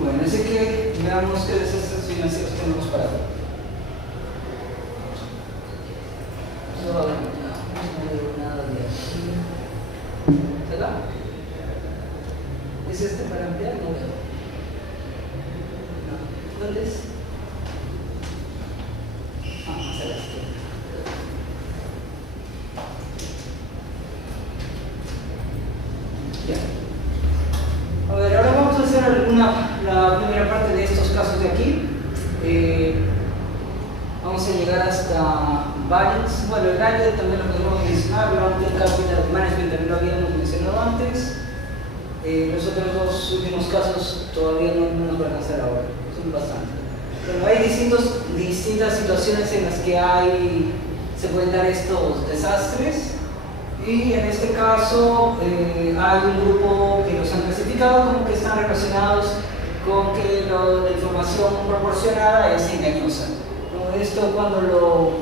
Bueno, así que veamos qué desastres financieros tenemos para ver. No veo nada de aquí. ¿Será? ¿Es este para ampliar? No veo. No. ¿Dónde es? Ah, más a la izquierda. Ya. A ver, ahora vamos a hacer la primera parte de estos casos de aquí. Vamos a llegar hasta varios. Bueno, el área también lo podemos mencionar, el capital management también lo habíamos mencionado antes. Los otros dos últimos casos todavía no nos va a alcanzar ahora, son bastante. Pero hay distintas situaciones en las que se pueden dar estos desastres. Y en este caso hay un grupo que los han clasificado como que están relacionados con que la información proporcionada es engañosa. Esto cuando lo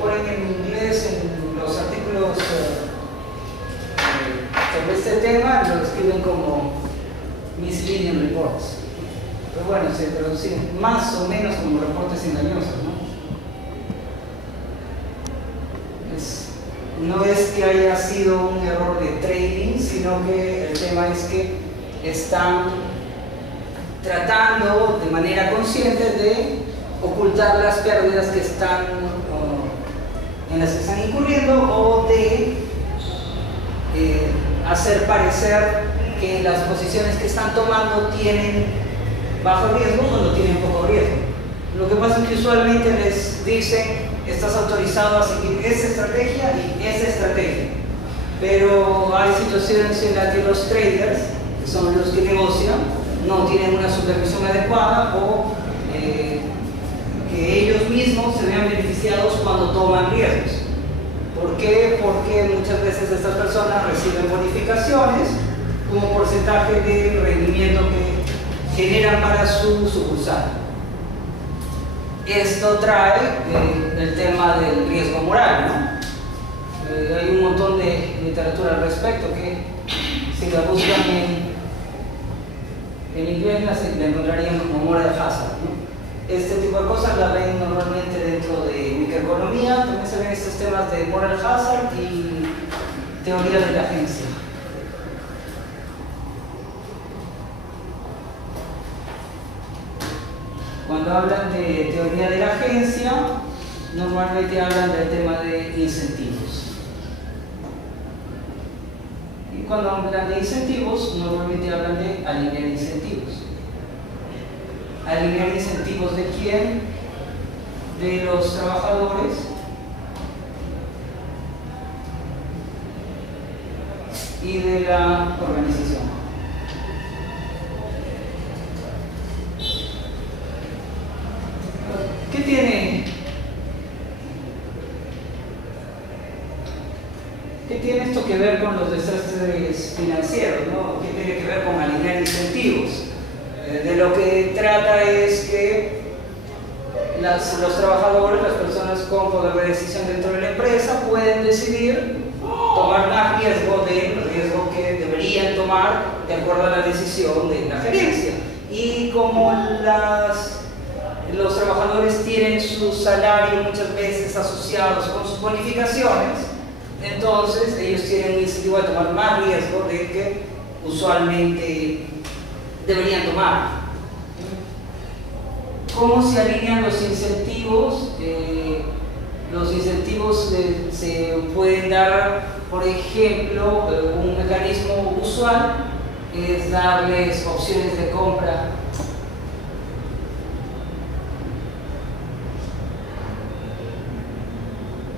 ponen en inglés en los artículos sobre este tema, lo escriben como misleading reports. Pero bueno, se traducen más o menos como reportes engañosos, ¿no? No es que haya sido un error de trading, sino que el tema es que están tratando de manera consciente de ocultar las pérdidas que en las que están incurriendo o de hacer parecer que las posiciones que están tomando tienen bajo riesgo cuando tienen poco riesgo. Lo que pasa es que usualmente les dicen estás autorizado a seguir esa estrategia y esa estrategia, pero hay situaciones en las que los traders, que son los que negocian, no tienen una supervisión adecuada o que ellos mismos se vean beneficiados cuando toman riesgos. ¿Por qué? Porque muchas veces estas personas reciben bonificaciones como porcentaje del rendimiento que generan para su sucursal. Esto trae el tema del riesgo moral, ¿no? Hay un montón de literatura al respecto que si la buscan en inglés la encontrarían como moral hazard, ¿no? Este tipo de cosas la ven normalmente dentro de microeconomía, también se ven estos temas de moral hazard y teoría de la agencia. Cuando hablan de teoría de la agencia, normalmente hablan del tema de incentivos. Y cuando hablan de incentivos, normalmente hablan de alinear incentivos. ¿Alinear incentivos de quién? De los trabajadores y de la organización. ¿Qué tiene esto que ver con los desastres financieros, ¿no? ¿Qué tiene que ver con alinear incentivos? De lo que trata es que los trabajadores, las personas con poder de decisión dentro de la empresa, pueden decidir tomar más riesgo del riesgo que deberían tomar de acuerdo a la decisión de la gerencia. Y como los trabajadores tienen su salario muchas veces asociados con sus bonificaciones, entonces ellos tienen un incentivo de tomar más riesgo de que usualmente deberían tomar. ¿Cómo se alinean los incentivos? Los incentivos se pueden dar, por ejemplo, un mecanismo usual es darles opciones de compra.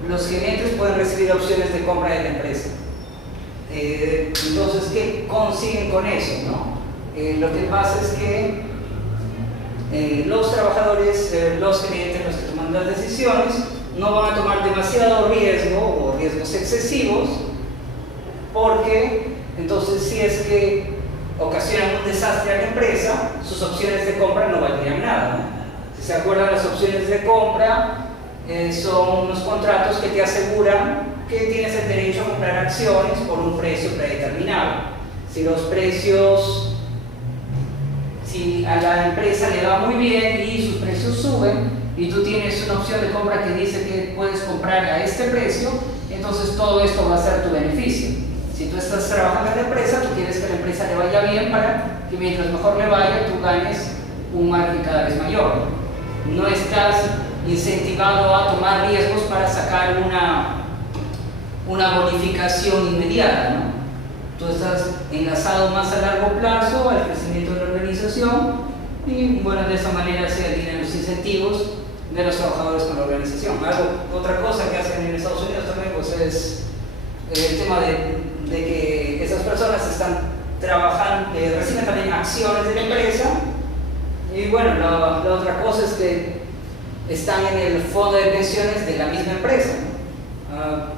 Los gerentes pueden recibir opciones de compra de la empresa. Entonces, ¿qué consiguen con eso, no? Lo que pasa es que los trabajadores, los gerentes, los que toman las decisiones, no van a tomar demasiado riesgo o riesgos excesivos, porque entonces si es que ocasionan un desastre a la empresa, sus opciones de compra no valdrían nada, ¿no? Si se acuerdan, las opciones de compra son unos contratos que te aseguran que tienes el derecho a comprar acciones por un precio predeterminado. Si los precios, si a la empresa le va muy bien y sus precios suben y tú tienes una opción de compra que dice que puedes comprar a este precio, entonces todo esto va a ser tu beneficio. Si tú estás trabajando en la empresa, tú quieres que la empresa le vaya bien para que mientras mejor le vaya, tú ganes un margen cada vez mayor. No estás incentivado a tomar riesgos para sacar una bonificación inmediata, ¿no? Tú estás enlazado más a largo plazo al crecimiento de la organización y, bueno, de esa manera se alinean los incentivos de los trabajadores con la organización. Otra cosa que hacen en Estados Unidos también pues, es el tema de que esas personas están trabajando, reciben también acciones de la empresa y, bueno, la otra cosa es que están en el fondo de pensiones de la misma empresa.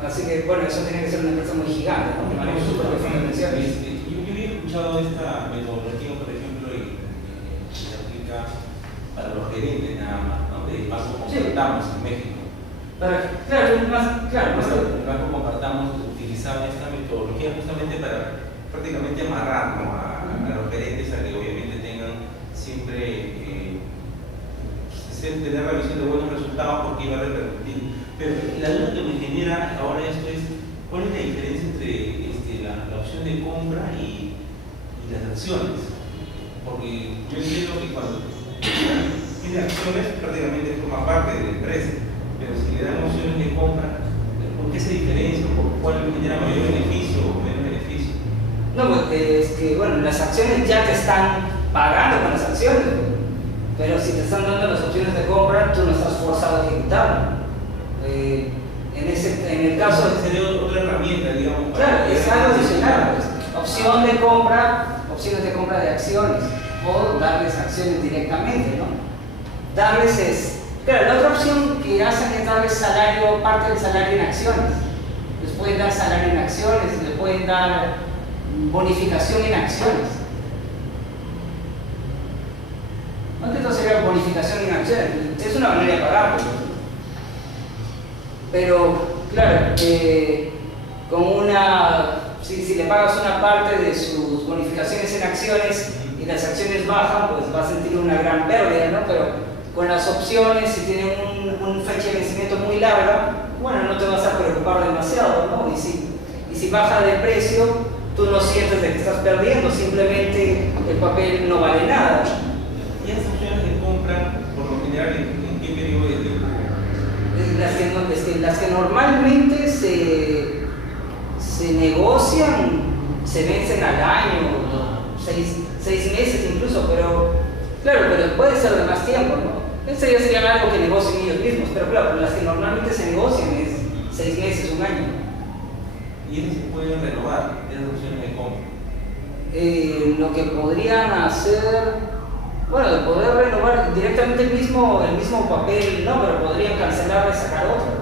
Así que, bueno, eso tiene que ser una empresa muy gigante, ¿no? Que maneja su propio fondo de pensiones. Yo había escuchado esta metodología, por ejemplo, y se aplica para los gerentes nada más, ¿no? De Banco Compartamos en México. El Banco Compartamos utilizaba esta metodología justamente para prácticamente amarrar, ¿no? a los gerentes a que obviamente tengan siempre tener la visión de buenos resultados porque iba a repercutir. Pero la duda que me genera ahora esto es, ¿cuál es la diferencia entre la opción de compra y las acciones? Porque yo entiendo que cuando tiene acciones prácticamente forma parte de la empresa, pero si le dan opciones de compra, ¿por qué se diferencia? ¿Cuál genera mayor beneficio o menos beneficio? No, pues es que, bueno, las acciones ya te están pagando con las acciones, pero si te están dando las opciones de compra, tú no estás forzado a ejecutarlo. En el caso de... Sería otra herramienta, digamos. Claro, es algo adicional. Pues. Opción de compra, opciones de compra de acciones, o darles acciones directamente, ¿no? Darles es... Claro, la otra opción que hacen es darles salario, parte del salario en acciones. Les pueden dar salario en acciones, les pueden dar bonificación en acciones. No que esto sería bonificación en acciones, es una manera de pagar. Pero, claro, si le pagas una parte de sus bonificaciones en acciones y las acciones bajan, pues va a sentir una gran pérdida, ¿no? Pero con las opciones, si tienen una fecha de vencimiento muy larga, bueno, no te vas a preocupar demasiado, ¿no? Y si baja de precio, tú no sientes de que estás perdiendo, simplemente el papel no vale nada. ¿Y esas opciones de compra, por lo general, en qué periodo de tiempo? Las que normalmente se negocian, se vencen al año, 6 meses incluso, pero claro, pero puede ser de más tiempo, ¿no? Eso ya sería algo que negocien ellos mismos, pero claro, las que normalmente se negocian es 6 meses, 1 año. ¿Y ellos se pueden renovar esas opciones de compra? Lo que podrían hacer... Bueno, de poder renovar directamente el mismo papel, no, pero podrían cancelar y sacar otro.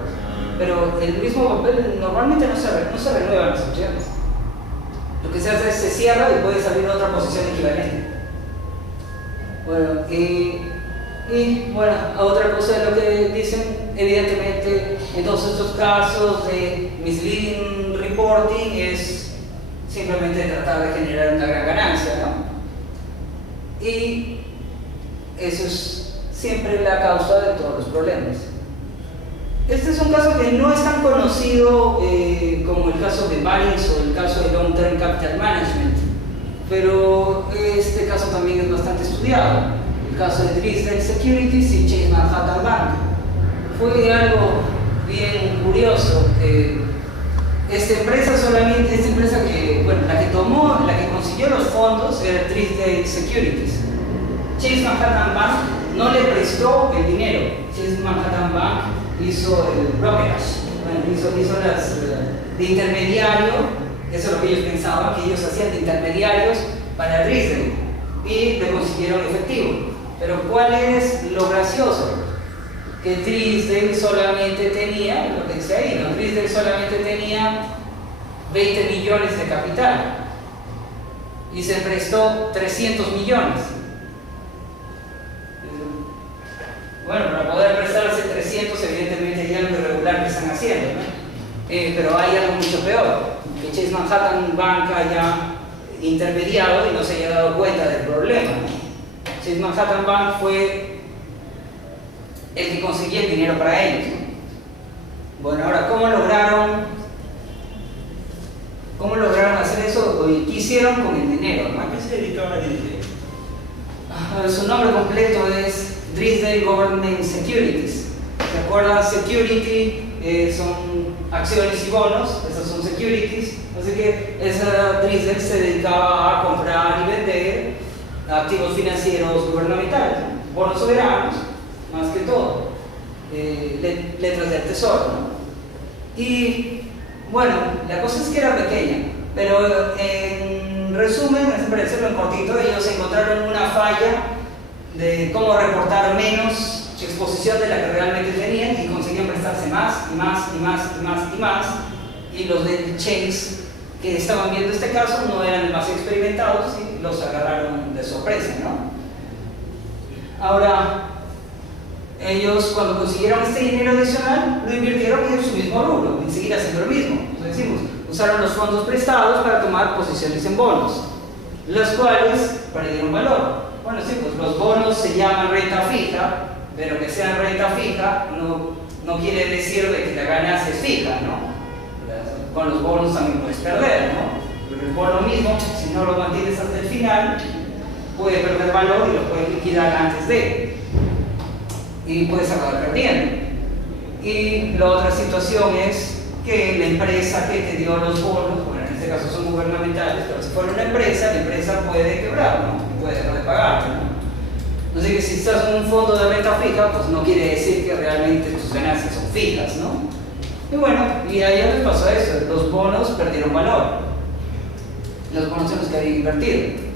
Pero el mismo papel normalmente no se renuevan las opciones. Lo que se hace es se cierra y puede salir otra posición equivalente. Bueno, y bueno, otra cosa de lo que dicen, evidentemente, en todos estos casos de misleading reporting es simplemente tratar de generar una gran ganancia, ¿no? Y eso es siempre la causa de todos los problemas. Este es un caso que no es tan conocido como el caso de Barings o el caso de Long Term Capital Management, pero este caso también es bastante estudiado. El caso de Drysdale Securities y Chase Manhattan Bank. Fue algo bien curioso. Esta empresa que, bueno, la que consiguió los fondos era Drysdale Securities. Chase Manhattan Bank no le prestó el dinero. Chase Manhattan Bank hizo el brokerage, bueno, hizo las de intermediario. Eso es lo que ellos pensaban, que ellos hacían de intermediarios para Drysdale y le consiguieron efectivo. Pero ¿cuál es lo gracioso? Que Drysdale solamente tenía, lo que dice ahí, ¿no? Drysdale solamente tenía 20 millones de capital y se prestó 300 millones. Bueno, para poder prestarse 300, evidentemente hay algo irregular que están haciendo, ¿no? Pero hay algo mucho peor, que Chase Manhattan Bank haya intermediado y no se haya dado cuenta del problema, ¿no? Chase Manhattan Bank fue el que conseguía el dinero para ellos, ¿no? Bueno, ahora, ¿cómo lograron hacer eso? ¿Qué hicieron con el dinero, ¿no? ¿A qué se dedicaba Drysdale? Su nombre completo es Drysdale Government Securities. ¿Se acuerdan? Security son acciones y bonos, esas son securities. Así que esa Drysdale se dedicaba a comprar y vender activos financieros gubernamentales, ¿no? Bonos soberanos, más que todo, letras del tesoro, ¿no? Y bueno, la cosa es que era pequeña, pero en resumen, para decirlo en cortito, ellos encontraron una falla de cómo reportar menos exposición de la que realmente tenían y conseguían prestarse más y más y más y más y más. Y los de Chase que estaban viendo este caso no eran demasiado experimentados y los agarraron de sorpresa, ¿no? Ahora, ellos cuando consiguieron este dinero adicional lo invirtieron en su mismo rubro, en seguir haciendo lo mismo. Entonces decimos, usaron los fondos prestados para tomar posiciones en bonos, los cuales perdieron valor. Bueno, sí, pues los bonos se llaman renta fija, pero que sean renta fija no quiere decir de que la ganancia es fija, ¿no? Con los bonos también puedes perder, ¿no? Pero el bono mismo, si no lo mantienes hasta el final, puede perder valor y lo puedes liquidar antes de. Y puedes acabar perdiendo. Y la otra situación es que la empresa que te dio los bonos, bueno, en este caso son gubernamentales, pero si fuera una empresa, la empresa puede quebrar, ¿no? Puede dejar de pagarte, ¿no? Así que si estás en un fondo de renta fija, pues no quiere decir que realmente tus ganancias son fijas, ¿no? Y bueno, y a ellos les pasó eso, los bonos perdieron valor, los bonos en los que habían invertido.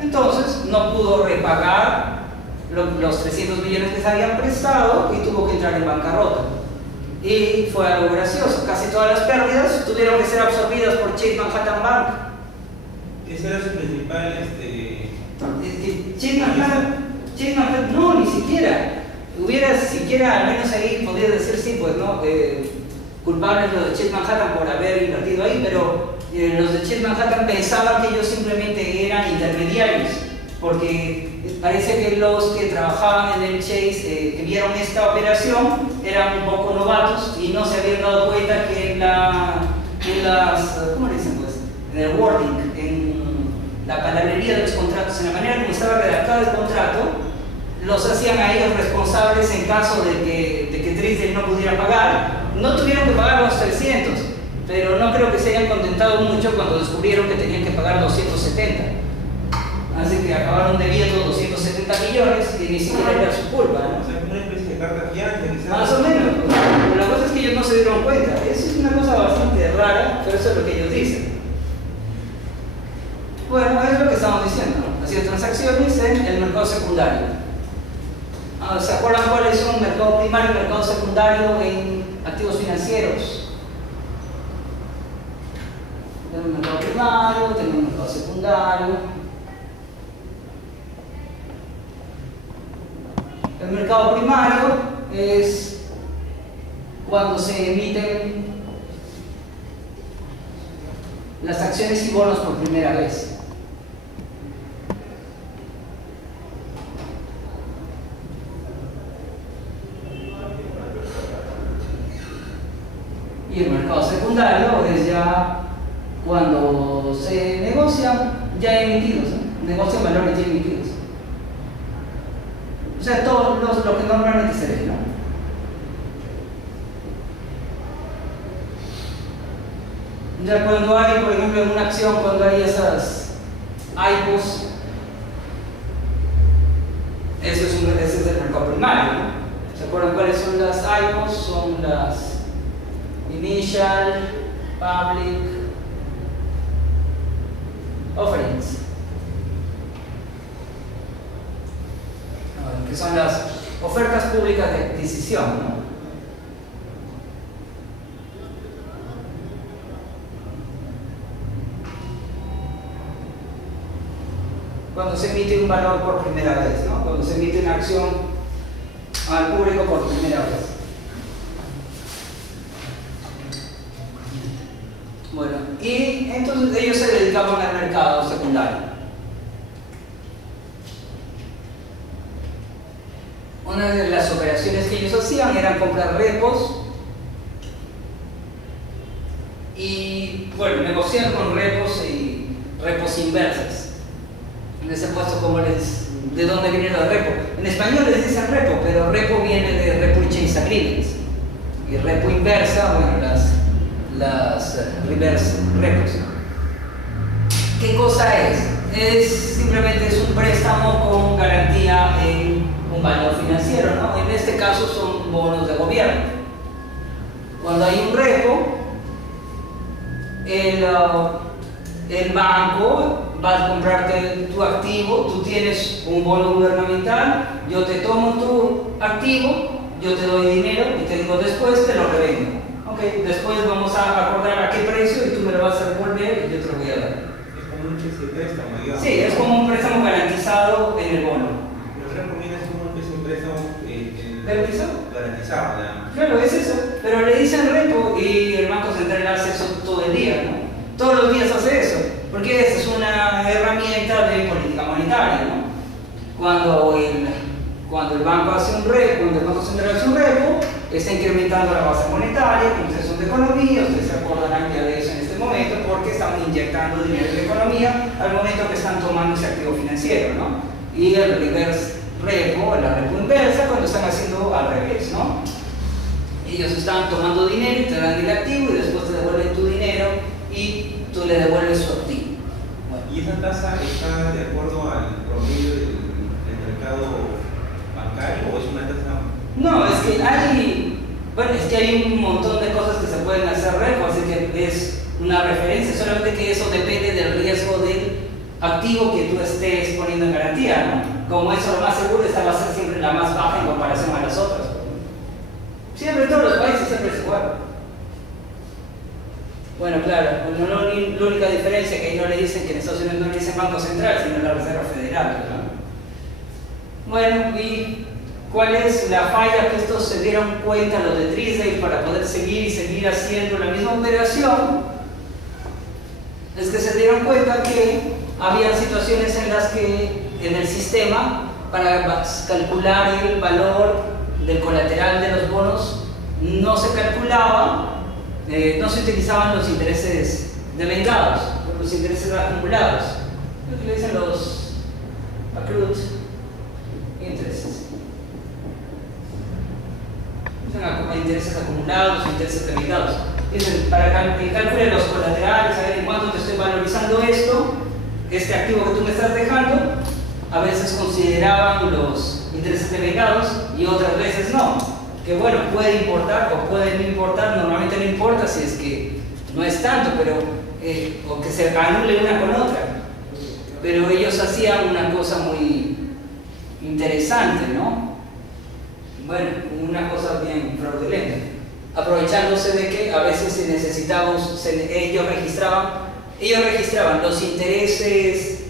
Entonces no pudo repagar los 300 millones que se habían prestado y tuvo que entrar en bancarrota. Y fue algo gracioso, casi todas las pérdidas tuvieron que ser absorbidas por Chase Manhattan Bank. Ese era su principal Chase Manhattan, no, ni siquiera. Hubiera siquiera, al menos ahí podría decir sí, pues no, culpables los de Chase Manhattan por haber invertido ahí, pero los de Chase Manhattan pensaban que ellos simplemente eran intermediarios, porque parece que los que trabajaban en el Chase, que vieron esta operación, eran un poco novatos y no se habían dado cuenta que en ¿cómo le dicen pues? En el wording, en la palabrería de los contratos, en la manera como estaba redactado el contrato, los hacían a ellos responsables en caso de que Drysdale no pudiera pagar. No tuvieron que pagar los 300, pero no creo que se hayan contentado mucho cuando descubrieron que tenían que pagar 270. Así que acabaron debiendo 270 millones y ni siquiera era su culpa, ¿no? O sea, como una especie de carta fianza. Más o menos. Pero la cosa es que ellos no se dieron cuenta. Eso es una cosa bastante rara, pero eso es lo que ellos dicen. Bueno, es lo que estamos diciendo, ¿no? Haciendo transacciones en el mercado secundario. ¿Se acuerdan cuáles son mercado primario y mercado secundario en activos financieros? Tenemos mercado primario, tenemos mercado secundario. El mercado primario es cuando se emiten las acciones y bonos por primera vez. Y el mercado secundario es ya cuando se negocian ya emitidos, ¿no? Negocian valores ya emitidos. O sea, todo lo que normalmente se ve, ¿no? Ya cuando hay, por ejemplo, en una acción, cuando hay esas IPOs, ese es el mercado primario, ¿no? ¿Se acuerdan cuáles son las IPOs? Son las Initial Public Offerings, que son las ofertas públicas de adquisición, ¿no? Cuando se emite un valor por primera vez, ¿no? Cuando se emite una acción al público por primera vez. Bueno, y entonces ellos se dedicaban al mercado secundario. secundaria. Una de las operaciones que ellos hacían era comprar repos y, bueno, negociar con repos y repos inversas. En ese puesto, ¿de dónde viene el repo? En español les dicen repo, pero repo viene de repurchase agreements. Y repo inversa, bueno, las reverse repos. ¿Qué cosa es? Simplemente es un préstamo con garantía en un valor financiero, ¿no? En este caso son bonos de gobierno. Cuando hay un repo, el banco va a comprarte tu activo, tú tienes un bono gubernamental, yo te tomo tu activo, yo te doy dinero y te digo después te lo revendo. Ok, después vamos a acordar a qué precio y tú me lo vas a devolver y yo te lo voy a dar. Es como un especie de préstamo, digamos. Sí, es como un préstamo garantizado en el bono. Los recomiendas como una especie de préstamo ¿Garantizado? Garantizado, digamos. Claro, es eso. Pero le dicen repo y el Banco Central hace eso todo el día, ¿no? Todos los días hace eso. Porque esa es una herramienta de política monetaria, ¿no? Cuando el banco hace un repo, cuando el Banco Central hace un repo, está incrementando la base monetaria, entonces son de economía, ustedes se acordarán ya de eso en este momento, porque están inyectando dinero en la economía al momento que están tomando ese activo financiero, ¿no? Y el reverse repo, la repo inversa, cuando están haciendo al revés, ¿no? Ellos están tomando dinero y te dan el activo y después te devuelven tu dinero y tú le devuelves su activo. Bueno. ¿Y esa tasa está de acuerdo al promedio del mercado bancario o es una tasa? No, es que hay un montón de cosas que se pueden hacer repo, así que es una referencia, solamente que eso depende del riesgo del activo que tú estés poniendo en garantía, ¿no? Como eso lo más seguro, esta va a ser siempre la más baja en comparación a las otras. Siempre en todos los países siempre es igual. Bueno, claro, la única diferencia que ahí no le dicen que en Estados Unidos no le dicen Banco Central, sino la Reserva Federal, ¿no? Bueno, ¿y cuál es la falla que estos se dieron cuenta, los de Trisdale, para poder seguir haciendo la misma operación? Es que se dieron cuenta que había situaciones en las que en el sistema, para calcular el valor del colateral de los bonos, no se calculaba, no se utilizaban los intereses devengados, los intereses acumulados, lo que le dicen los accrued intereses. Intereses acumulados, intereses devengados. Dicen, para que calcule los colaterales, a ver en cuánto te estoy valorizando este activo que tú me estás dejando, a veces consideraban los intereses devengados y otras veces no. Que bueno, puede importar o puede no importar, normalmente no importa si es que no es tanto, pero o que se anule una con otra. Pero ellos hacían una cosa muy interesante, ¿no? Bueno, una cosa bien fraudulenta, aprovechándose de que a veces se necesitaba, ellos registraban los intereses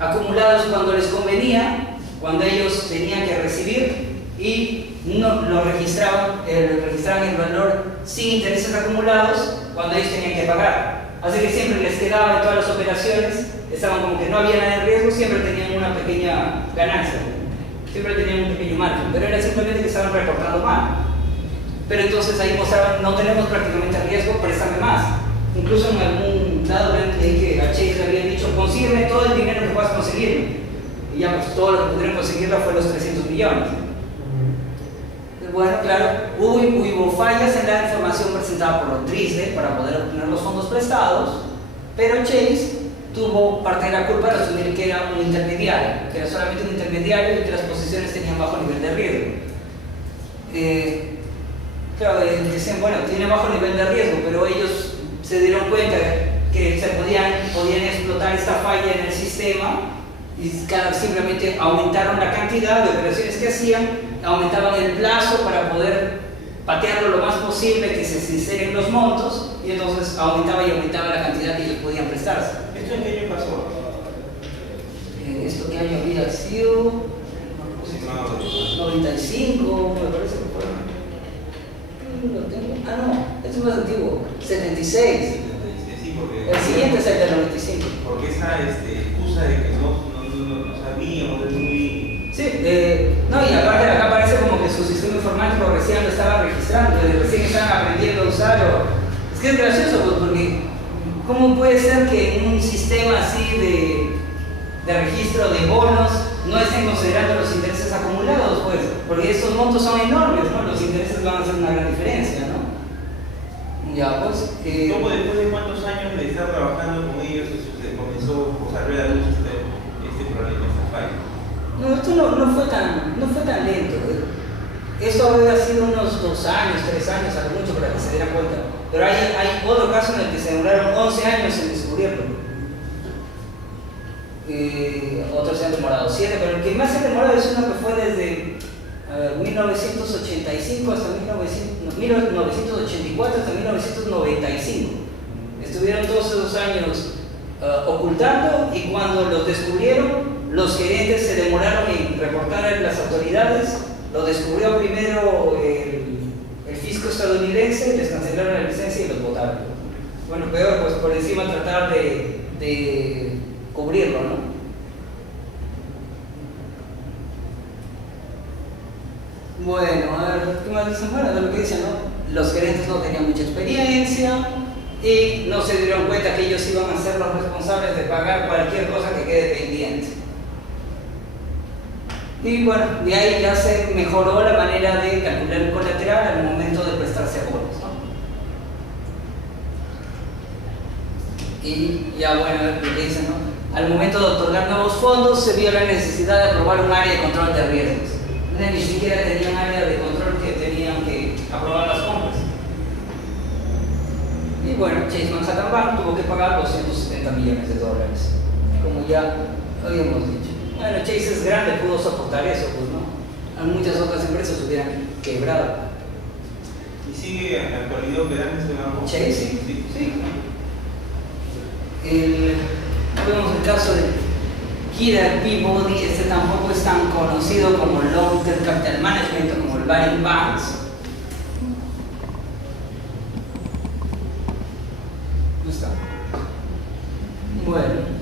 acumulados cuando les convenía, cuando ellos tenían que recibir, y no lo registraban el valor sin intereses acumulados cuando ellos tenían que pagar. Así que siempre les quedaba en todas las operaciones, estaban como que no había nada de riesgo, siempre tenían una pequeña ganancia, siempre tenían un pequeño margen, pero era simplemente que estaban reportando mal. Pero entonces ahí mostraban, no tenemos prácticamente riesgo, préstame más. Incluso en algún lado leí que a Chase le habían dicho, consígueme todo el dinero que puedas conseguir. Y ya pues todo lo que pudieron conseguirlo fue los 300 millones. Bueno, claro, hubo fallas en la información presentada por Trisdale para poder obtener los fondos prestados, pero Chase tuvo parte de la culpa de asumir que era un intermediario, que era solamente un intermediario y que las posiciones tenían bajo nivel de riesgo. Claro, dicen, bueno, tiene bajo nivel de riesgo, pero ellos se dieron cuenta que podían explotar esta falla en el sistema y simplemente aumentaron la cantidad de operaciones que hacían, aumentaban el plazo para poder patearlo lo más posible, que se sinceren los montos, y entonces aumentaba y aumentaba la cantidad que ellos podían prestarse. ¿Esto en qué año pasó? ¿Esto qué año había sido? 95, me parece que fue. Lo tengo. Ah, no, esto es más antiguo, 76. Sí, porque El siguiente es el del 95. Porque esa excusa excusa de que no sabíamos, es muy... Sí, no, y aparte acá parece como que su sistema informático recién lo estaba registrando, recién estaban aprendiendo a usarlo. Es que es gracioso, pues, porque ¿cómo puede ser que en un sistema así de registro de bonos no estén considerando los intereses acumulados? Pues, porque estos montos son enormes, ¿no? Los intereses van a hacer una gran diferencia, ¿no? Ya, pues... ¿Cómo después de cuántos años de estar trabajando con ellos se comenzó a salir a la luz este problema, esta falla? No, esto no fue tan lento. Esto habría sido unos 2 años, 3 años, a lo mucho para que se dieran cuenta. Pero hay otro caso en el que se demoraron 11 años en descubrirlo. Otros se han demorado 7, pero el que más se ha demorado es uno que fue desde 1985 hasta 1984 hasta 1995. Estuvieron todos esos años ocultando, y cuando los descubrieron, los gerentes se demoraron en reportar a las autoridades. Lo descubrió primero el fisco estadounidense, les cancelaron la licencia y los botaron. Bueno, peor, pues por encima tratar de cubrirlo, ¿no? Bueno, a ver, ¿qué más dicen? Bueno, de lo que dicen, ¿no? Los gerentes no tenían mucha experiencia y no se dieron cuenta que ellos iban a ser los responsables de pagar cualquier cosa que quede pendiente. Y bueno, de ahí ya se mejoró la manera de calcular el colateral al momento de prestarse a bonos, ¿no? Y ya bueno, lo que dicen, ¿no? Al momento de otorgar nuevos fondos se vio la necesidad de aprobar un área de control de riesgos. Ni siquiera tenían área de control que tenían que aprobar las compras. Y bueno, Chase Manhattan Bank tuvo que pagar $270 millones, como ya habíamos dicho. Bueno, Chase es grande, pudo soportar eso, pues, ¿no? Muchas otras empresas hubieran quebrado. ¿Y sigue en la actualidad operando este banco? Chase, sí. Vemos el caso de Kidder Peabody. Este tampoco es tan conocido como Long Term Capital Management o como el Baring Banks. ¿No está? Bueno.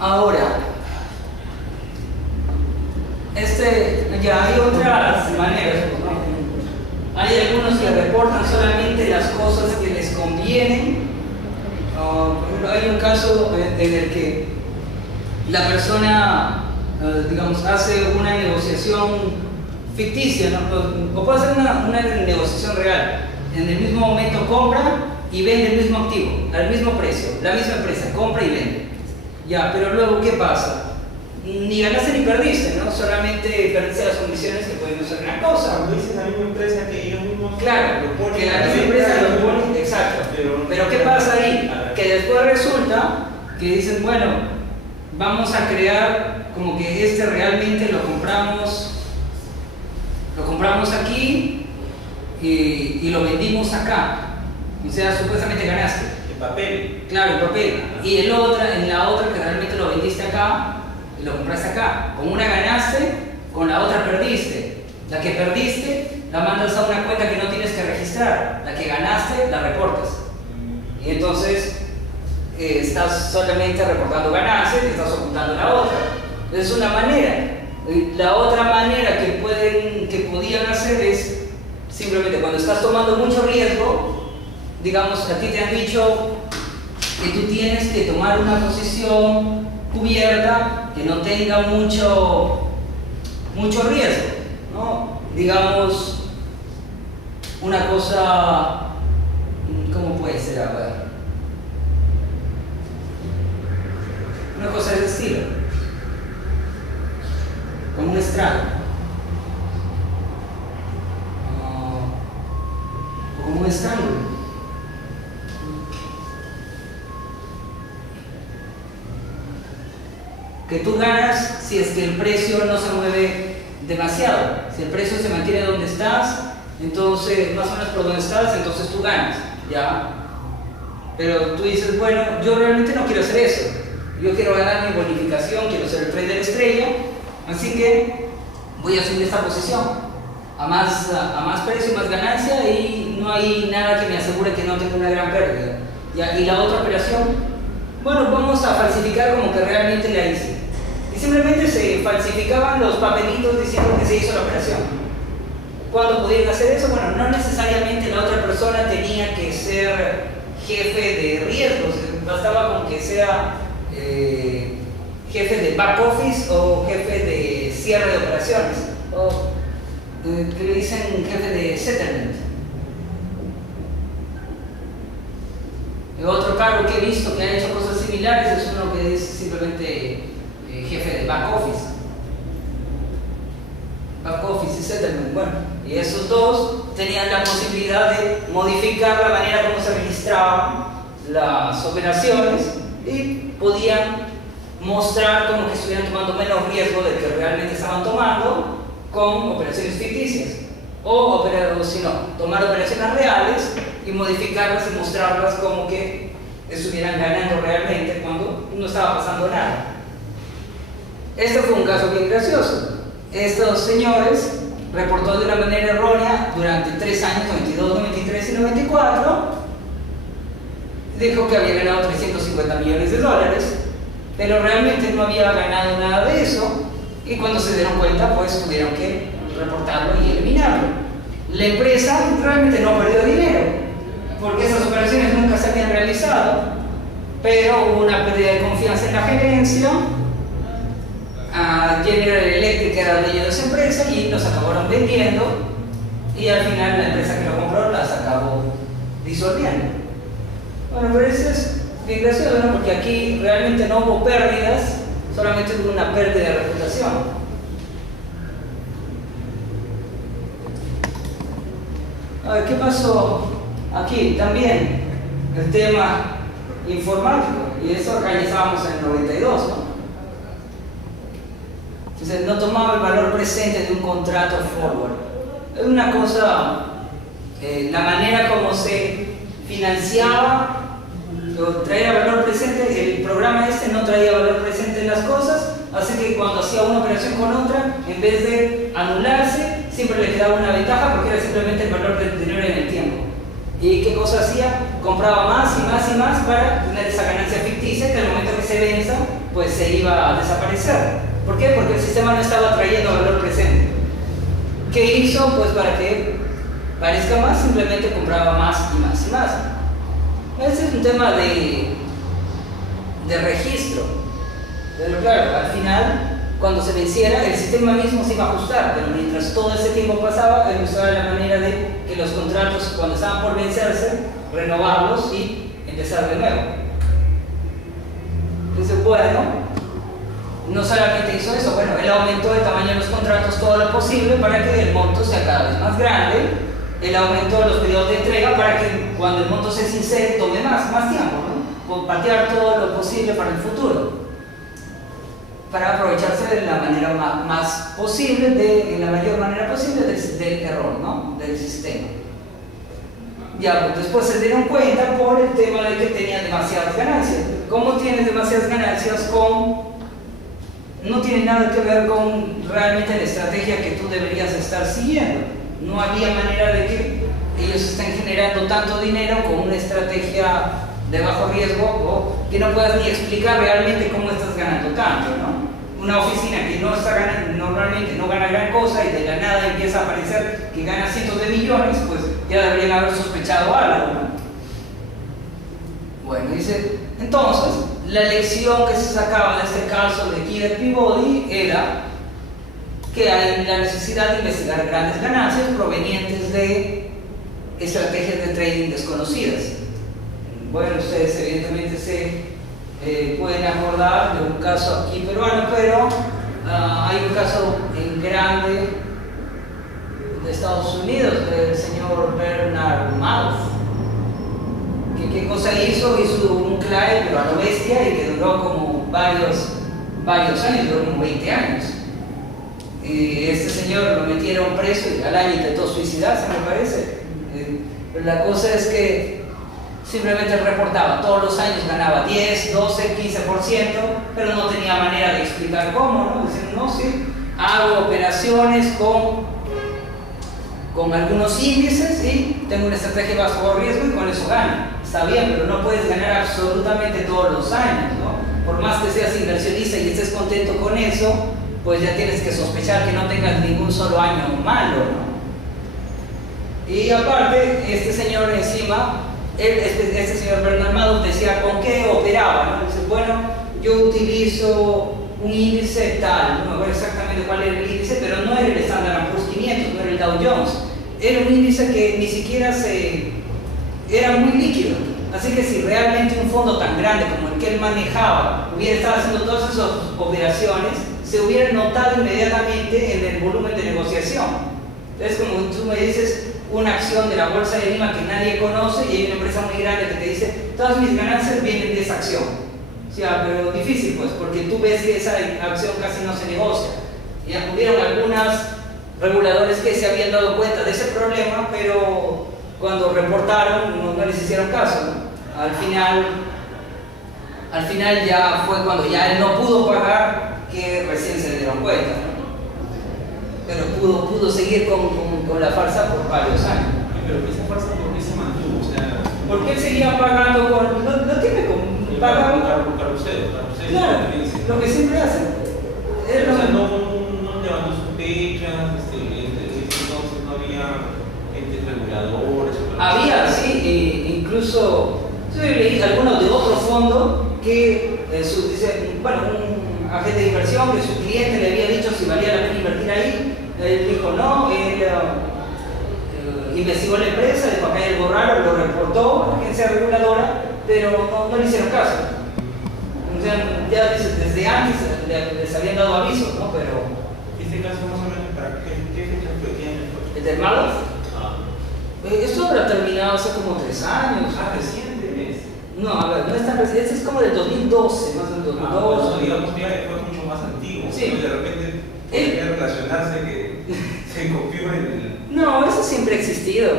Ahora, ya hay otras maneras, ¿no? Hay algunos que reportan solamente las cosas que les convienen. Por ejemplo, hay un caso en el que la persona, digamos, hace una negociación ficticia, ¿no? O puede hacer una negociación real. En el mismo momento compra y vende el mismo activo, al mismo precio, la misma empresa, compra y vende. Ya, pero luego, ¿qué pasa? Ni ganaste ni perdiste, ¿no? Solamente perdiste las condiciones que pueden ser gran cosa. Cuando dices la misma empresa que ellos mismos... Claro, lo ponen, que la misma empresa lo pone, exacto. Pero ¿qué pasa ahí? Que después resulta que dicen, bueno, vamos a crear como que este realmente lo compramos aquí y lo vendimos acá. O sea, supuestamente ganaste. En papel. Claro, en papel. Y en la otra que realmente lo vendiste acá y lo compraste acá. Con una ganaste, con la otra perdiste. La que perdiste la mandas a una cuenta que no tienes que registrar. La que ganaste la reportas. Y entonces estás solamente reportando ganancias y estás ocultando la otra. Es una manera. La otra manera que podían hacer es simplemente cuando estás tomando mucho riesgo, digamos, a ti te han dicho que tú tienes que tomar una posición cubierta que no tenga mucho riesgo, ¿no? Digamos, una cosa, ¿cómo puede ser? A ver, una cosa de ese estilo, como un estrado, o como un estrangulo. Que tú ganas si es que el precio no se mueve demasiado. Si el precio se mantiene donde estás, entonces, más o menos por donde estás, entonces tú ganas, ¿ya? Pero tú dices, bueno, yo realmente no quiero hacer eso. Yo quiero ganar mi bonificación, quiero ser el trader estrella, así que voy a subir esta posición a más precio, más ganancia, y no hay nada que me asegure que no tenga una gran pérdida. ¿Ya? Y la otra operación, bueno, vamos a falsificar como que realmente la hice. Y simplemente se falsificaban los papelitos diciendo que se hizo la operación. ¿Cuándo podían hacer eso? Bueno, no necesariamente la otra persona tenía que ser jefe de riesgos, bastaba con que sea jefe de back office o jefe de cierre de operaciones, o que le dicen jefe de settlement. Otro cargo que he visto que ha hecho cosas similares es uno que es simplemente jefe de back office. Back office y settlement. Bueno, y esos dos tenían la posibilidad de modificar la manera como se registraban las operaciones y podían mostrar como que estuvieran tomando menos riesgo del que realmente estaban tomando con operaciones ficticias. O si no, tomar operaciones reales y modificarlas y mostrarlas como que estuvieran ganando realmente cuando no estaba pasando nada. Este fue un caso bien gracioso. Estos señores reportó de una manera errónea durante 3 años, 92, 93 y 94, dijo que había ganado 350 millones de dólares, pero realmente no había ganado nada de eso, y cuando se dieron cuenta, pues tuvieron que reportarlo y eliminarlo. La empresa realmente no perdió dinero, porque esas operaciones nunca se habían realizado, pero hubo una pérdida de confianza en la gerencia. General Electric era dueño de esa empresa y los acabaron vendiendo, y al final la empresa que lo compró las acabó disolviendo. Bueno, pero eso es bien gracioso, ¿no? Porque aquí realmente no hubo pérdidas, solamente hubo una pérdida de reputación. A ver, ¿qué pasó aquí? También el tema informático, y eso acá ya estábamos en el 92, ¿no? Entonces no tomaba el valor presente de un contrato forward. Es una cosa, la manera como se financiaba, traía valor presente. El programa este no traía valor presente en las cosas, así que cuando hacía una operación con otra, en vez de anularse, siempre le quedaba una ventaja porque era simplemente el valor del dinero en el tiempo. ¿Y qué cosa hacía? Compraba más y más y más para tener esa ganancia ficticia que al momento que se venza, pues se iba a desaparecer. ¿Por qué? Porque el sistema no estaba trayendo valor presente. ¿Qué hizo? Pues para que parezca más, simplemente compraba más y más y más. Ese es un tema de registro. Pero claro, al final, cuando se venciera, el sistema mismo se iba a ajustar, pero mientras todo ese tiempo pasaba, él usaba la manera de que los contratos, cuando estaban por vencerse, renovarlos y empezar de nuevo. Entonces, bueno, no solamente hizo eso, bueno, él aumentó el tamaño de los contratos todo lo posible para que el monto sea cada vez más grande. Él aumentó los periodos de entrega para que cuando el monto se sincere tome más tiempo, ¿no? Patear todo lo posible para el futuro, para aprovecharse de la manera más posible, en la mayor manera posible del error, ¿no? Del sistema. Ya, pues después se dieron cuenta por el tema de que tenían demasiadas ganancias. ¿Cómo tienes demasiadas ganancias? No tiene nada que ver con realmente la estrategia que tú deberías estar siguiendo. No había manera de que ellos estén generando tanto dinero con una estrategia de bajo riesgo, o que no puedas ni explicar realmente cómo estás ganando tanto, ¿no? Una oficina que no está ganando, normalmente no gana gran cosa, y de la nada empieza a aparecer que gana cientos de millones, pues ya deberían haber sospechado algo, ¿no? Bueno, dice, entonces, la lección que se sacaba de este caso de Kidder Peabody era que hay la necesidad de investigar grandes ganancias provenientes de estrategias de trading desconocidas. Bueno, ustedes evidentemente se pueden acordar de un caso aquí peruano, pero hay un caso en grande de Estados Unidos del señor Bernard Madoff. ¿Qué cosa hizo? Hizo un CLAE, pero a lo bestia, y que duró como varios años, duró como 20 años. Y este señor lo metieron preso y al año intentó suicidarse, me parece. Pero la cosa es que simplemente reportaba, todos los años ganaba 10, 12, 15%, pero no tenía manera de explicar cómo, ¿no? Diciendo, no, sí, hago operaciones con algunos índices y tengo una estrategia bajo riesgo y con eso gano. Está bien, pero no puedes ganar absolutamente todos los años, ¿no? por más que seas inversionista y estés contento con eso, pues ya tienes que sospechar que no tengas ningún solo año malo, ¿no? Y aparte, este señor encima, este señor Bernard Madoff decía con qué operaba, ¿no? Dice, bueno, yo utilizo un índice tal, no me acuerdo exactamente cuál era el índice, pero no era el Standard & Poor's 500, no era el Dow Jones, era un índice que ni siquiera era muy líquido. Así que si realmente un fondo tan grande como el que él manejaba hubiera estado haciendo todas esas operaciones, se hubiera notado inmediatamente en el volumen de negociación. Entonces, como tú me dices, una acción de la bolsa de Lima que nadie conoce y hay una empresa muy grande que te dice, todas mis ganancias vienen de esa acción. O sea, pero difícil pues, porque tú ves que esa acción casi no se negocia. Ya hubieron algunos reguladores que se habían dado cuenta de ese problema, pero cuando reportaron no les hicieron caso, ¿no? Al final ya fue cuando ya él no pudo pagar que recién se dieron cuenta, ¿no? Pero pudo seguir con la farsa por varios años. Pero esa farsa, ¿por qué se mantuvo? O sea, porque él seguía pagando con... No tiene como... Pagaba... Carrusel. Claro, lo que siempre hacen. O sea, no levantó sospechas, entonces no había entes reguladores. Había, sí, incluso yo leí algunos de otro fondo que un agente de inversión que su cliente le había dicho si valía la pena invertir ahí, él dijo no, él investigó la empresa, de papel algo raro, lo reportó a la agencia reguladora, pero no le hicieron caso. O sea, ya desde antes les habían dado avisos, ¿no? Pero ¿este caso más o menos para qué fecha fue? ¿el del Madoff? Esto habrá terminado hace como 3 años. Reciente es. No, a ver, no es tan reciente, es como del 2012, más del 2012. Digamos que fue mucho más antiguo. Sí. De repente podría relacionarse que se copió en el... No, eso siempre ha existido.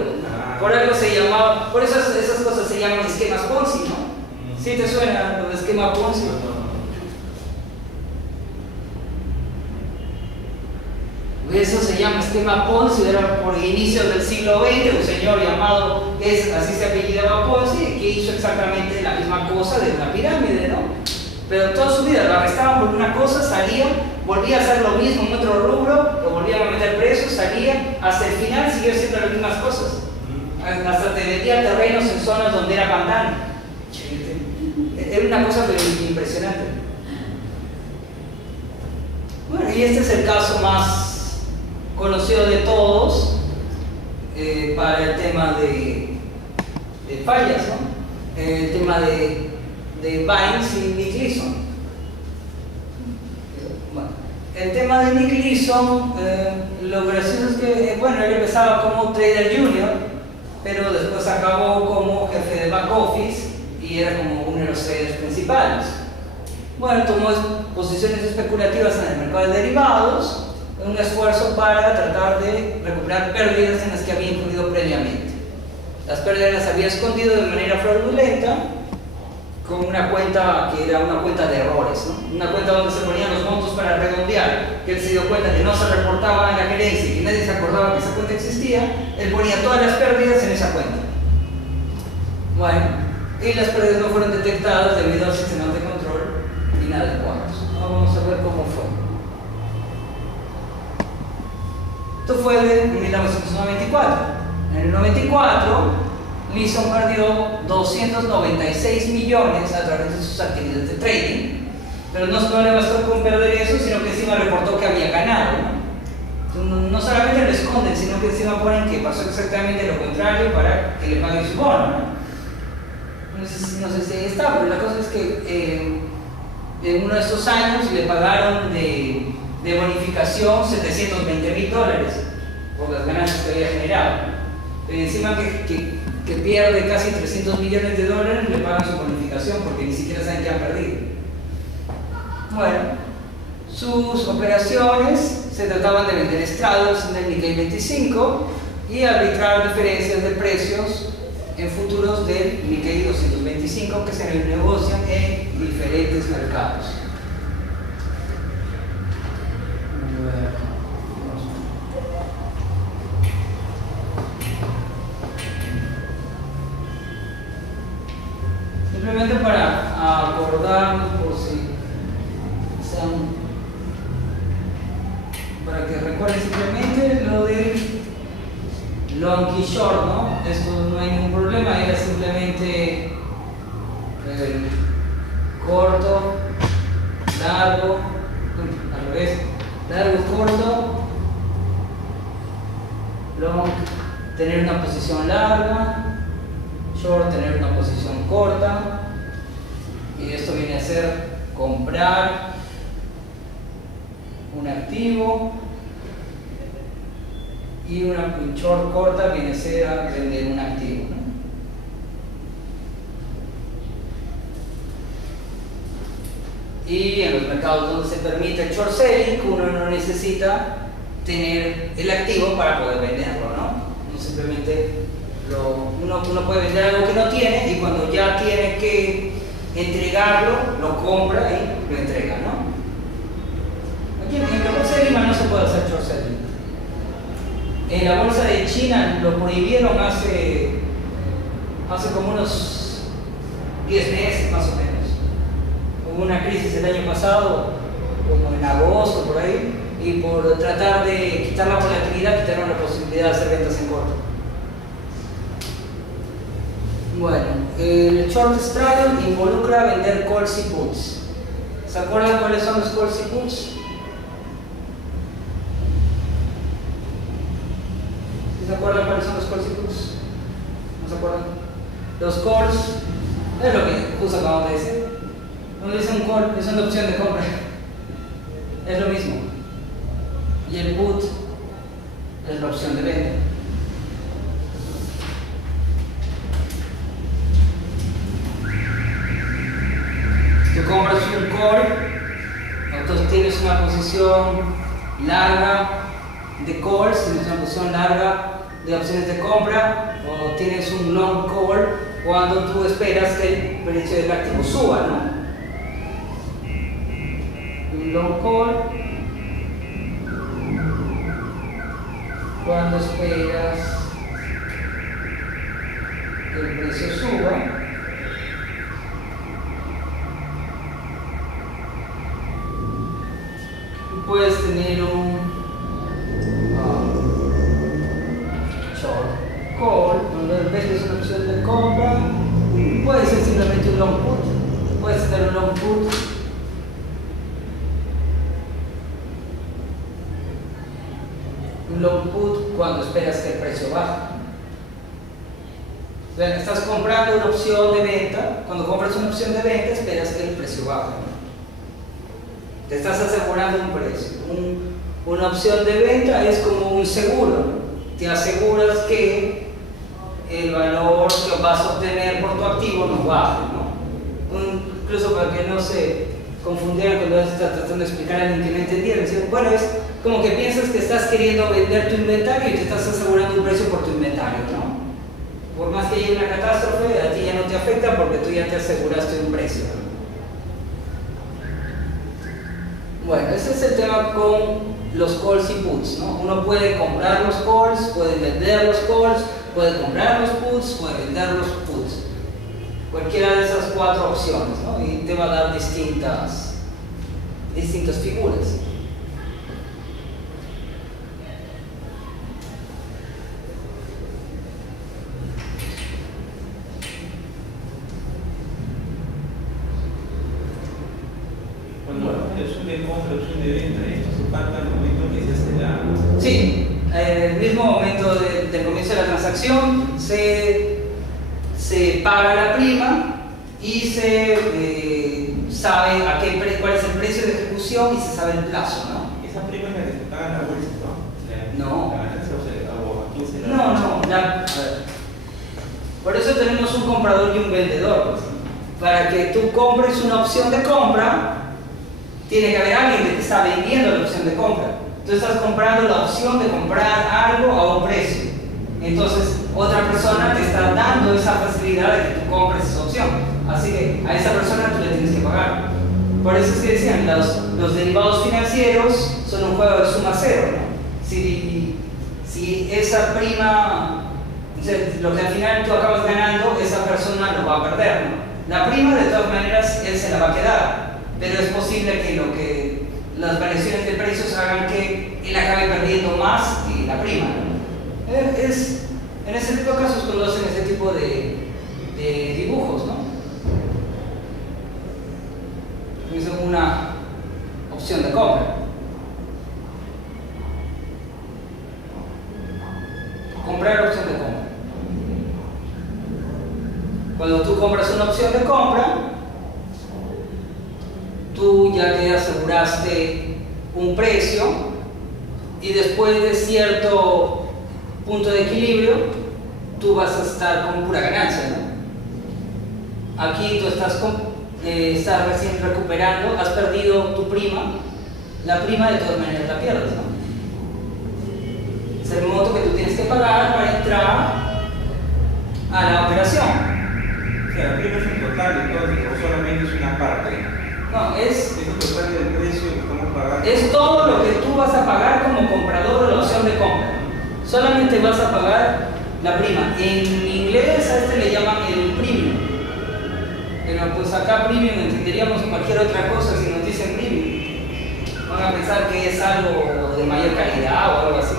Por algo se llamaba, por eso esas cosas se llaman esquemas Ponzi, ¿no? ¿Sí te suena lo de esquema Ponzi? Eso se llama esquema Ponzi, era por inicios del siglo XX, un señor llamado, así se apellidaba Ponzi, que hizo exactamente la misma cosa de una pirámide, ¿no? Pero toda su vida lo arrestaban por una cosa, salía, volvía a hacer lo mismo en otro rubro, lo volvían a meter preso, salía, hasta el final siguió haciendo las mismas cosas. Hasta te vendía terrenos en zonas donde era pantano. Era una cosa impresionante. Bueno, y este es el caso más conocido de todos para el tema de fallas, ¿no? El tema de Baines y Nick Leeson. Bueno, el tema de Nick Leeson, lo gracioso es que, bueno, él empezaba como trader junior, pero después acabó como jefe de back office y era como uno de los traders principales. Bueno, tomó posiciones especulativas en el mercado de derivados, un esfuerzo para tratar de recuperar pérdidas en las que había incurrido previamente. Las pérdidas las había escondido de manera fraudulenta con una cuenta que era una cuenta de errores, ¿no? Una cuenta donde se ponían los montos para redondear, que él se dio cuenta que no se reportaba en la gerencia y que nadie se acordaba que esa cuenta existía, él ponía todas las pérdidas en esa cuenta. Bueno, y las pérdidas no fueron detectadas debido al sistema de control inadecuados. Vamos a ver cómo fue. Esto fue de 1994. En el 94, Leeson perdió 296 millones a través de sus actividades de trading, pero no le bastó con perder eso, sino que encima reportó que había ganado, ¿no? No solamente lo esconden, sino que encima ponen que pasó exactamente lo contrario para que le paguen su bono, ¿no? No sé si ahí está, pero la cosa es que en uno de estos años le pagaron de bonificación $720,000 por las ganancias que había generado. Encima que pierde casi $300 millones, le pagan su bonificación porque ni siquiera saben que han perdido. Bueno, sus operaciones se trataban de vender straddles en el Nikkei 25 y arbitrar diferencias de precios en futuros del Nikkei 225 que se negocian en diferentes mercados. Simplemente para acordarnos por si sean, para que recuerden simplemente lo de long y short, ¿no? Esto no hay ningún problema, era simplemente corto, largo, al revés, largo, corto, long, tener una posición larga, short, tener una posición corta, y esto viene a ser comprar un activo, y una short corta viene a ser vender un activo, ¿no? Y en los mercados donde se permite el short selling, uno no necesita tener el activo para poder venderlo, ¿no? No simplemente uno puede vender algo que no tiene, y cuando ya tiene que entregarlo, lo compra y lo entrega, ¿no? Aquí en la bolsa de Lima no se puede hacer short selling. En la bolsa de China lo prohibieron hace como unos 10 meses más o menos. Hubo una crisis el año pasado, como en agosto por ahí, y por tratar de quitar la volatilidad quitaron la posibilidad de hacer ventas en corto. Bueno, el short straddle involucra vender calls y puts. ¿Se acuerdan cuáles son los calls y puts? ¿Se acuerdan cuáles son los calls y puts? ¿No se acuerdan? Los calls es lo que justo acabamos de decir. Cuando dice un call es una opción de compra, es lo mismo. Y el put es la opción de venta. Tú compras un call, entonces tienes una posición larga de calls, tienes una posición larga de opciones de compra, o tienes un long call cuando tú esperas que el precio del activo suba, ¿no? Un long call cuando esperas que el precio suba. Puedes tener un short call, donde vendes una opción de compra. Puede ser simplemente un long put. Puedes tener un long put. Un long put cuando esperas que el precio baje. O sea, estás comprando una opción de venta. Cuando compras una opción de venta, esperas que el precio baje. Te estás asegurando un precio. Una opción de venta es como un seguro. Te aseguras que el valor que vas a obtener por tu activo no baje, ¿no? Incluso para que no se confundieran cuando estás tratando de explicar a alguien que no entendiera. Bueno, es como que piensas que estás queriendo vender tu inventario y te estás asegurando un precio por tu inventario, ¿no? Por más que llegue una catástrofe, a ti ya no te afecta porque tú ya te aseguraste un precio, ¿no? Bueno, ese es el tema con los calls y puts, ¿no? Uno puede comprar los calls, puede vender los calls, puede comprar los puts, puede vender los puts. Cualquiera de esas cuatro opciones, ¿no? Y te va a dar distintas figuras. De compra, opción de venta, esto se pacta al momento que se hace la... Sí, en el mismo momento del comienzo de la transacción se paga la prima y se sabe cuál es el precio de ejecución y se sabe el plazo, ¿no? Esa prima es la que se paga en la bolsa, ¿no? No. La ganancia o a quién se la... No, a ver. Por eso tenemos un comprador y un vendedor, pues. Para que tú compres una opción de compra, tiene que haber alguien que te está vendiendo la opción de compra. Tú estás comprando la opción de comprar algo a un precio. Entonces, otra persona te está dando esa facilidad de que tú compres esa opción. Así que a esa persona tú le tienes que pagar. Por eso es que decían, los derivados financieros son un juego de suma cero, ¿no? Si esa prima, lo que al final tú acabas ganando, esa persona lo va a perder, ¿no? La prima, de todas maneras, él se la va a quedar. pero es posible que las variaciones de precios hagan que él acabe perdiendo más que la prima, ¿no? En ese tipo de casos cuando hacen ese tipo de dibujos, ¿no? Es una opción de compra. Comprar opción de compra. Cuando tú compras una opción de compra, tú ya te aseguraste un precio y después de cierto punto de equilibrio, tú vas a estar con pura ganancia, ¿no? Aquí tú estás recién recuperando, has perdido tu prima, la prima de todas maneras la pierdes, ¿no? Es el monto que tú tienes que pagar para entrar a la operación. O sea, la prima es un total, entonces, o solamente es una parte. No, es el total del precio que estamos pagando. Es todo lo que tú vas a pagar como comprador de la opción de compra. Solamente vas a pagar la prima. En inglés a este le llaman el premium. Pero pues acá premium entenderíamos cualquier otra cosa si nos dicen premium. Van a pensar que es algo de mayor calidad o algo así.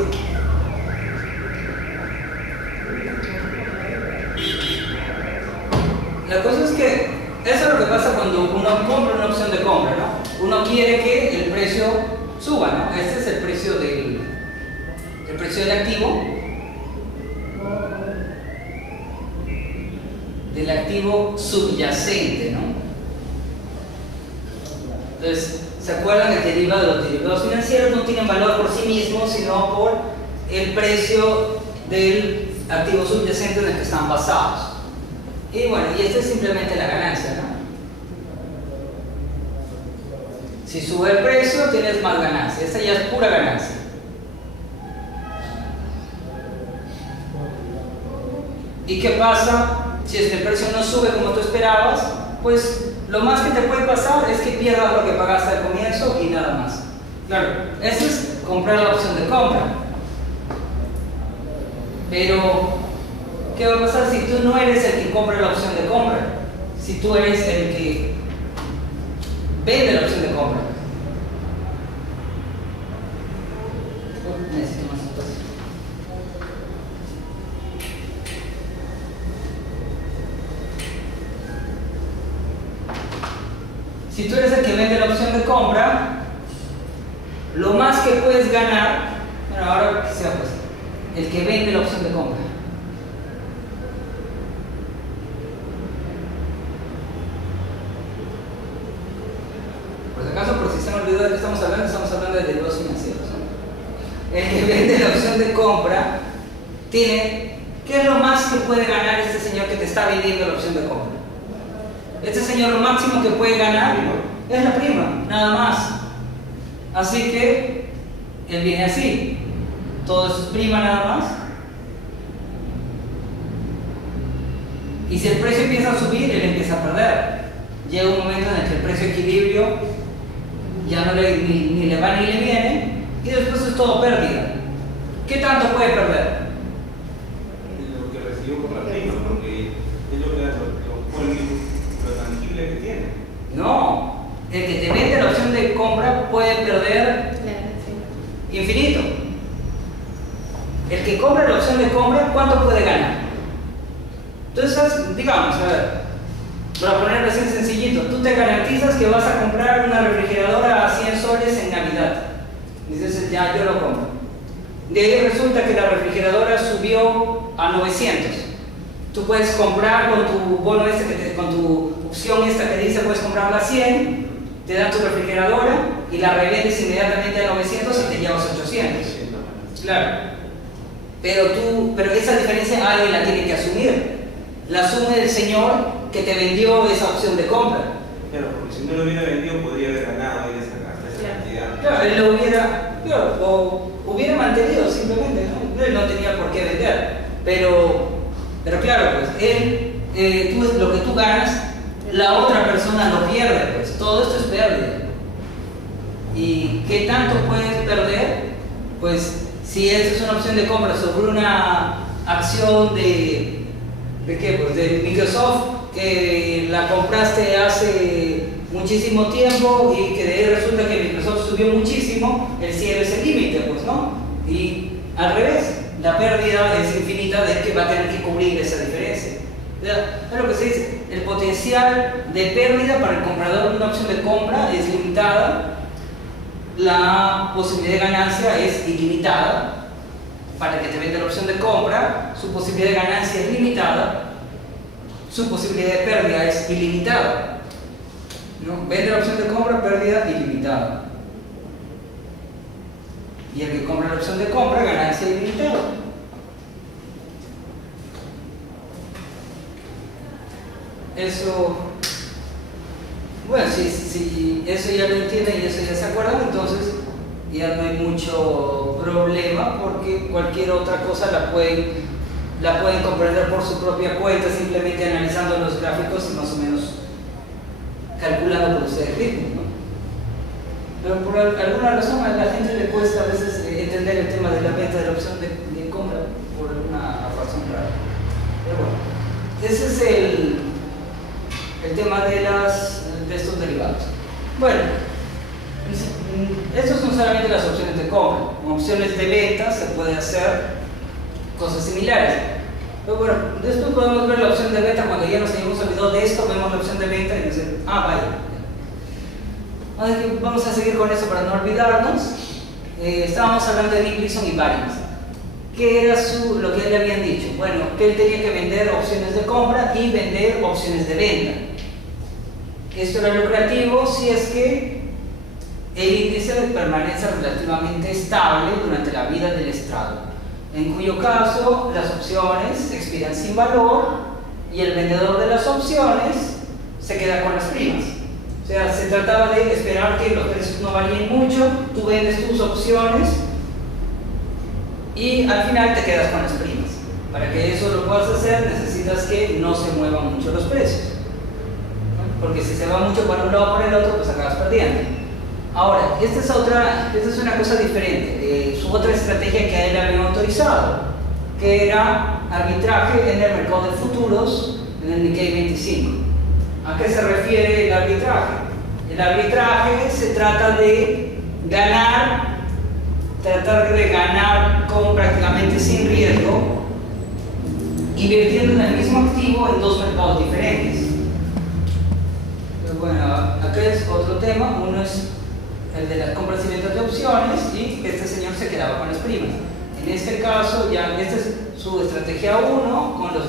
La cosa es que eso es lo que pasa cuando uno compra una opción de compra, ¿no? Uno quiere que el precio suba, ¿no? Este es el precio del activo subyacente, ¿no? Entonces, ¿se acuerdan? El derivado de los derivados financieros no tienen valor por sí mismos, sino por el precio del activo subyacente en el que están basados. Y bueno, y esta es simplemente la ganancia, ¿no? Si sube el precio, tienes más ganancia. Esta ya es pura ganancia. ¿Y qué pasa si es que el precio no sube como tú esperabas? Pues lo más que te puede pasar es que pierdas lo que pagaste al comienzo y nada más. Claro, eso es comprar la opción de compra. Pero ¿qué va a pasar si tú no eres el que compra la opción de compra? Si tú eres el que vende la opción de compra. Necesito más espacio. Si tú eres el que vende la opción de compra, lo más que puedes ganar, bueno, ahora que sea pues, el que vende la opción de compra. Por si se me olvidó de qué estamos hablando de derivados financieros, ¿no? El que vende la opción de compra tiene, ¿qué es lo más que puede ganar este señor que te está vendiendo la opción de compra? Este señor lo máximo que puede ganar es la prima, nada más. Así que él viene así, todo es prima nada más. Y si el precio empieza a subir, él empieza a perder. Llega un momento en el que el precio equilibrio ya no ni le va ni le viene, y después es todo pérdida. ¿Qué tanto puede perder? Lo que recibió por la prima, porque es lo tangible que tiene. No, el que te vende la opción de compra puede perder infinito. El que compra la opción de compra, ¿cuánto puede ganar? Entonces, digamos, a ver, para ponerlo así sencillito, tú te garantizas que vas a comprar una refrigeradora a 100 soles en Navidad. Dices, ya, yo lo compro. De ahí resulta que la refrigeradora subió a 900. Tú puedes comprar con tu bono con tu opción esta que dice puedes comprarla a 100, te dan tu refrigeradora y la revendes inmediatamente a 900 y te llevas 800. Claro. Pero esa diferencia alguien la tiene que asumir. La asume el señor que te vendió esa opción de compra. Claro, porque si no lo hubiera vendido podría haber ganado esa cantidad. Claro, él lo hubiera mantenido simplemente, ¿no? Él no tenía por qué vender. Pero claro, pues lo que tú ganas, la otra persona lo pierde, pues todo esto es pérdida. ¿Y qué tanto puedes perder? Pues si esta es una opción de compra sobre una acción ¿de qué? Pues de Microsoft, que la compraste hace muchísimo tiempo y que de ahí resulta que Microsoft subió muchísimo, el cielo es el límite, pues, ¿no? Y al revés, la pérdida es infinita de que va a tener que cubrir esa diferencia. Es lo que se dice, el potencial de pérdida para el comprador de una opción de compra es limitada, la posibilidad de ganancia es ilimitada. Para el que te vende la opción de compra, su posibilidad de ganancia es limitada, su posibilidad de pérdida es ilimitada, ¿no? Vende la opción de compra, pérdida ilimitada. Y el que compra la opción de compra, ganancia ilimitada. Eso, bueno, si eso ya lo entienden y eso ya se acuerdan, entonces ya no hay mucho problema, porque cualquier otra cosa la pueden comprender por su propia cuenta, simplemente analizando los gráficos y más o menos calculando por ustedes mismos, ¿no? Pero por alguna razón a la gente le cuesta a veces entender el tema de la venta de la opción de compra por alguna razón rara. Pero bueno, ese es el tema de estos derivados. Bueno, estos son solamente las opciones de compra. Con opciones de venta se puede hacer cosas similares. Pero bueno, después podemos ver la opción de venta cuando ya nos hayamos olvidado de esto, vemos la opción de venta y decimos, vaya. Vamos a seguir con eso para no olvidarnos. Estábamos hablando de Nick Leeson y Barings. ¿Qué era lo que le habían dicho? Bueno, que él tenía que vender opciones de compra y vender opciones de venta. Esto era lucrativo si es que el índice permanece relativamente estable durante la vida del estrado, en cuyo caso las opciones expiran sin valor y el vendedor de las opciones se queda con las primas. O sea, se trataba de esperar que los precios no varíen mucho, tú vendes tus opciones y al final te quedas con las primas. Para que eso lo puedas hacer necesitas que no se muevan mucho los precios, ¿no? Porque si se va mucho para un lado o por el otro, pues acabas perdiendo. Ahora, esta es una cosa diferente. Su otra estrategia que a él habían autorizado, que era arbitraje en el mercado de futuros en el Nikkei 25. ¿A qué se refiere el arbitraje? El arbitraje se trata de tratar de ganar con prácticamente sin riesgo, invirtiendo en el mismo activo en dos mercados diferentes. Pero bueno, acá es otro tema. Uno es el de las compras y ventas de opciones, y este señor se quedaba con las primas. En este caso, ya esta es su estrategia 1 con las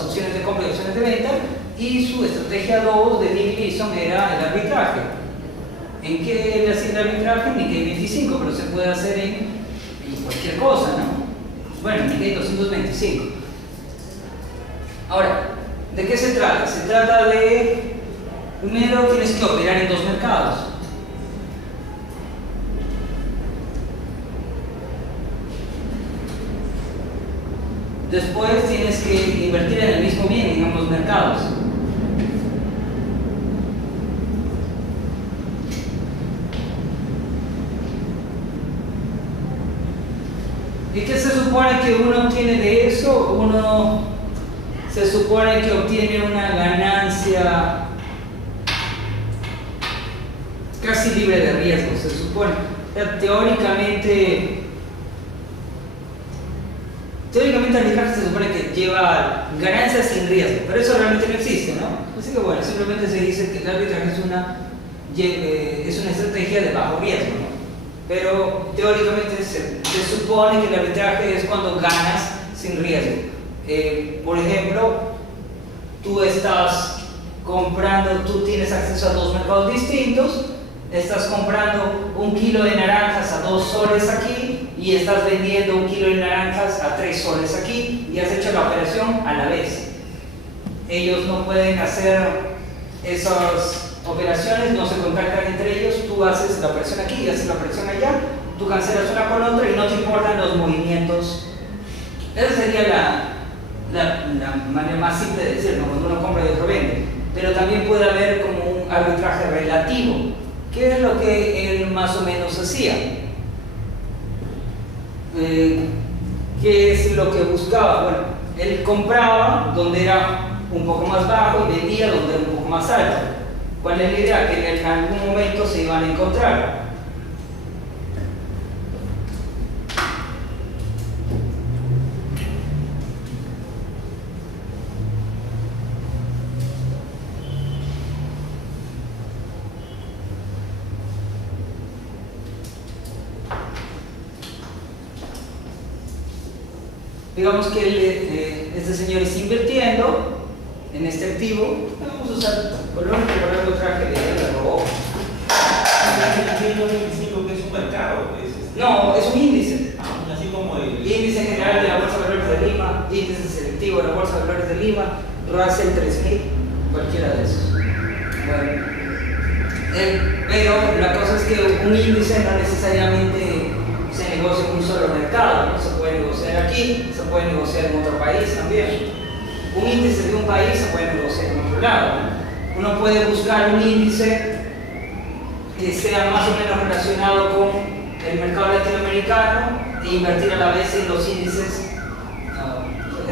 opciones de compra y opciones de venta, y su estrategia 2 de Nick Leeson era el arbitraje. ¿En qué él hacía el arbitraje? En Nikkei 25, pero se puede hacer en cualquier cosa, ¿no? Bueno, en Nikkei 225. Ahora, ¿de qué se trata? Se trata de, primero tienes que operar en dos mercados. Después tienes que invertir en el mismo bien en ambos mercados. ¿Y qué se supone que uno obtiene de eso? Uno se supone que obtiene una ganancia casi libre de riesgo, se supone. O sea, teóricamente el arbitraje se supone que lleva ganancias sin riesgo, pero eso realmente no existe, ¿no? Así que bueno, simplemente se dice que el arbitraje es una estrategia de bajo riesgo, ¿no? Pero teóricamente se supone que el arbitraje es cuando ganas sin riesgo. Por ejemplo, tú tienes acceso a dos mercados distintos, estás comprando 1 kilo de naranjas a 2 soles aquí y estás vendiendo 1 kilo de naranjas a 3 soles aquí, y has hecho la operación a la vez. Ellos no pueden hacer esas operaciones, no se contactan entre ellos. Tú haces la operación aquí y haces la operación allá, tú cancelas una con otra y no te importan los movimientos. Esa sería la manera más simple de decirlo, cuando uno compra y otro vende. Pero también puede haber como un arbitraje relativo, que es lo que él más o menos hacía. ¿Qué es lo que buscaba? Bueno, él compraba donde era un poco más bajo y vendía donde era un poco poco más alto. ¿Cuál es la idea? Que en algún momento se iban a encontrar. Digamos que este señor está invirtiendo en este activo. Vamos a usar color que por algo traje de robot. Que es un mercado. No, es un índice. Así como el índice general de la Bolsa de Valores de Lima, índice selectivo de la Bolsa de Valores de Lima, Russell 3000, cualquiera de esos. Bueno, pero la cosa es que un índice no necesariamente se negocia en un solo mercado, ¿no? Se puede negociar aquí, se puede negociar en otro país también. Un índice de un país se puede negociar en otro lado, ¿no? Uno puede buscar un índice que sea más o menos relacionado con el mercado latinoamericano e invertir a la vez en los índices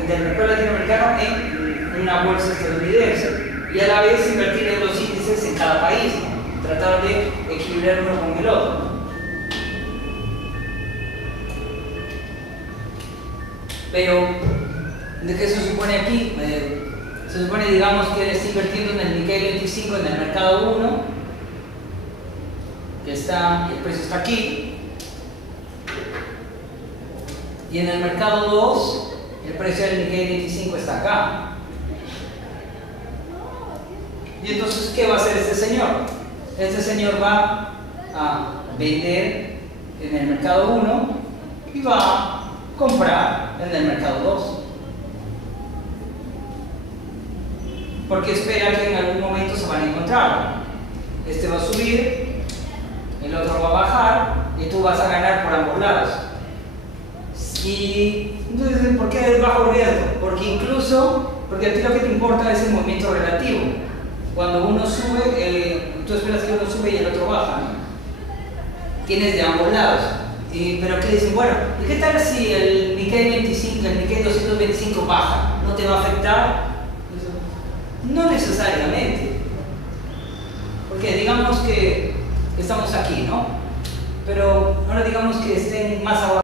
del mercado latinoamericano en una bolsa estadounidense y a la vez invertir en los índices en cada país, ¿no? Tratar de equilibrar uno con el otro, ¿no? Pero, ¿de qué se supone aquí? Se supone, digamos, que él está invirtiendo en el Nikkei 25 en el mercado 1, que el precio está aquí, y en el mercado 2, el precio del Nikkei 25 está acá. Y entonces, ¿qué va a hacer este señor? Este señor va a vender en el mercado 1 y va a comprar en el mercado 2, porque espera que en algún momento se van a encontrar. Este va a subir, el otro va a bajar y tú vas a ganar por ambos lados. Y entonces, ¿por qué es bajo riesgo? Porque a ti lo que te importa es el movimiento relativo. Cuando uno sube, tú esperas que uno sube y el otro baja, ¿no? Tienes de ambos lados. Pero que dicen, bueno, ¿y qué tal si el Nikkei 25, el Nikkei 225 baja? ¿No te va a afectar? No necesariamente. Porque digamos que estamos aquí, ¿no? Pero ahora digamos que estén más abajo.